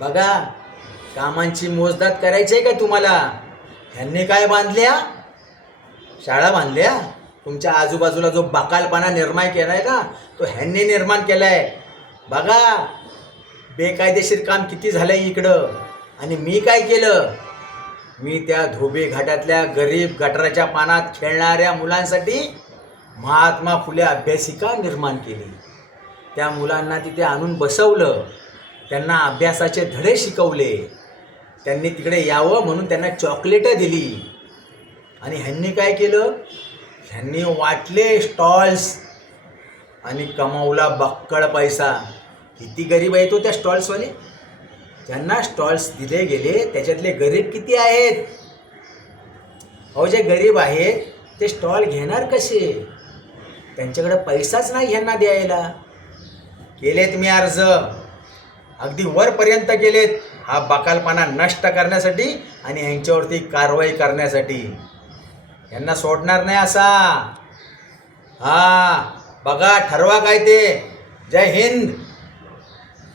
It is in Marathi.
बघा, कामांची मोजदाद करायची आहे का तुम्हाला? ह्यांनी काय बांधल्या? शाळा बांधल्या. तुमच्या आजूबाजूला जो बकालपणा निर्माण केलाय ना, तो ह्यांनी निर्माण केलाय. बघा, बेकायदेशीर काम किती झालंय इकडं. आणि मी काय केलं? मी त्या धोबे घाटातल्या गरीब गटाराच्या पानात खेळणाऱ्या मुलांसाठी महात्मा फुले अभ्यासिका निर्माण केली. त्या मुलांना तिथे आणून बसवलं, त्यांना अभ्यासाचे धडे शिकवले, त्यांनी तिकडे यावं म्हणून त्यांना चॉकलेटं दिली. आणि ह्यांनी काय केलं? ह्यांनी वाटले स्टॉल्स आणि कमावला बक्कळ पैसा. किती गरीब आहेत तो त्या स्टॉल्सवाले. ज्यांना स्टॉल्स दिले गेले त्याच्यातले गरीब किती आहेत? अहो, जे गरीब आहेत ते स्टॉल घेणार कसे? त्यांच्याकडे पैसाच नाही ह्यांना द्यायला. केलेत मी अर्ज, अगदी वरपर्यंत केलेत, हा बकालपणा नष्ट करण्यासाठी आणि ह्यांच्यावरती कारवाई करण्यासाठी. यांना सोडणार नाही असा. हा, बघा, ठरवा काय ते. जय हिंद.